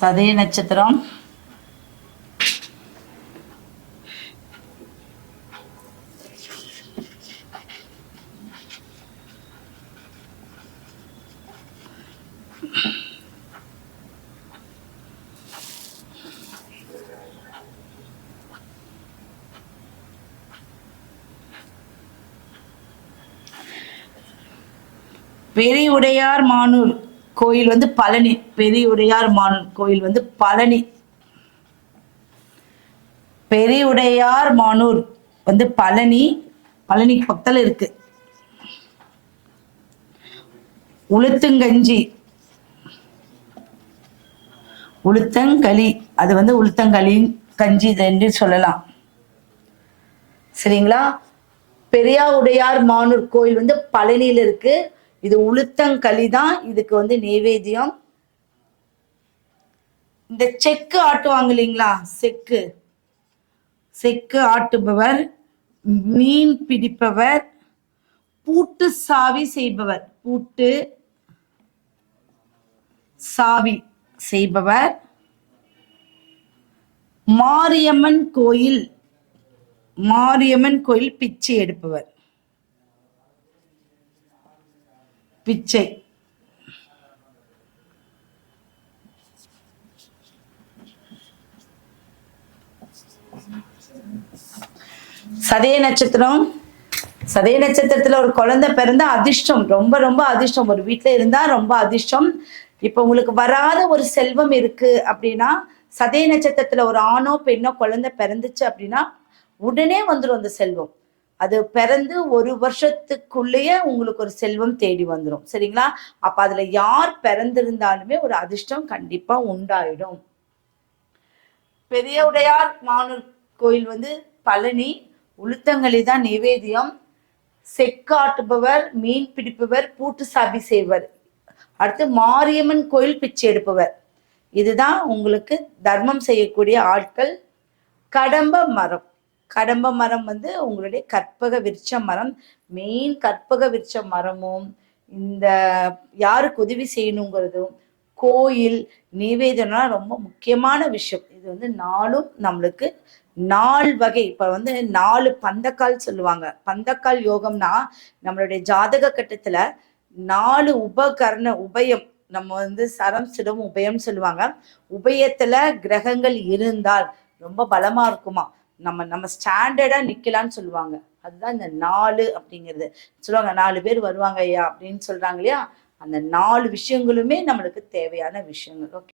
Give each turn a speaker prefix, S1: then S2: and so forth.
S1: சதய நட்சத்திரம். பெரியுடையார் மானூர். கோயில் வந்து பழனி பெரியுடையார் மானூர் கோயில் வந்து பழனி. பெரியுடையார் மானூர் வந்து பழனி பழனி பக்கத்துல இருக்கு. உளுத்துங்கஞ்சி. உளுத்தங்களி அது வந்து உளுத்தங்களி கஞ்சி என்று சொல்லலாம். சரிங்களா? பெரியாவுடையார் மானூர் கோயில் வந்து பழனியில இருக்கு. இது உளுத்தங்களி தான். இதுக்கு வந்து நெய்வேத்தியம். இந்த செக்கு ஆட்டுவாங்க இல்லைங்களா? செக்கு. செக்கு ஆட்டுபவர் மீன் பிடிப்பவர் பூட்டு சாவி செய்பவர். பூட்டு சாவி செய்பவர். மாரியம்மன் கோயில். மாரியம்மன் கோயில் பிச்சை எடுப்பவர். பிச்சை. சதய நட்சத்திரம். சதய நட்சத்திரத்துல ஒரு குழந்தை பிறந்தா அதிர்ஷ்டம். ரொம்ப ரொம்ப அதிர்ஷ்டம். ஒரு வீட்டுல இருந்தா ரொம்ப அதிர்ஷ்டம். இப்ப உங்களுக்கு வராத ஒரு செல்வம் இருக்கு அப்படின்னா சதய நட்சத்திரத்துல ஒரு ஆணோ பெண்ணோ குழந்தை பிறந்துச்சு அப்படின்னா உடனே வந்துடும் அந்த செல்வம். அது பிறந்து ஒரு வருஷத்துக்குள்ளேயே உங்களுக்கு ஒரு செல்வம் தேடி வந்துடும் சரிங்களா? அப்ப அதுல யார் பிறந்திருந்தாலுமே ஒரு அதிர்ஷ்டம் கண்டிப்பா உண்டாயிடும். பெரிய உடையார் மானூர் கோயில் வந்து பழனி உளுத்தங்களி தான் நிவேதியம் செக்காட்டுபவர் மீன் பிடிப்பவர் பூட்டு சாபி செய்வர். அடுத்து மாரியம்மன் கோயில் பிச்சை எடுப்பவர். இதுதான் உங்களுக்கு தர்மம் செய்யக்கூடிய ஆட்கள். கடம்ப மரம். கடம்ப மரம் வந்து உங்களுடைய கற்பக விருட்ச மரம். மெயின் கற்பக விருட்ச மரமும் இந்த யாருக்கு உதவி செய்யணுங்கிறதும் கோயில் நிவேதனம் ரொம்ப முக்கியமான விஷயம். இது வந்து நாளும் நம்மளுக்கு நாள் வகை. இப்ப வந்து நாலு பந்தக்கால் சொல்லுவாங்க. பந்தக்கால் யோகம்னா நம்மளுடைய ஜாதக கட்டத்துல நாலு உபகரண உபயம். நம்ம வந்து சரம் சிடம் உபயம் சொல்லுவாங்க. உபயத்துல கிரகங்கள் இருந்தால் ரொம்ப பலமா இருக்குமா? நம்ம நம்ம ஸ்டாண்டர்டா நிக்கலாம்னு சொல்லுவாங்க. அதுதான் இந்த நாலு அப்படிங்கிறது. சொல்லுவாங்க நாலு பேர் வருவாங்க ஐயா அப்படின்னு சொல்றாங்க இல்லையா? அந்த நாலு விஷயங்களுமே நம்மளுக்கு தேவையான விஷயங்கள். ஓகே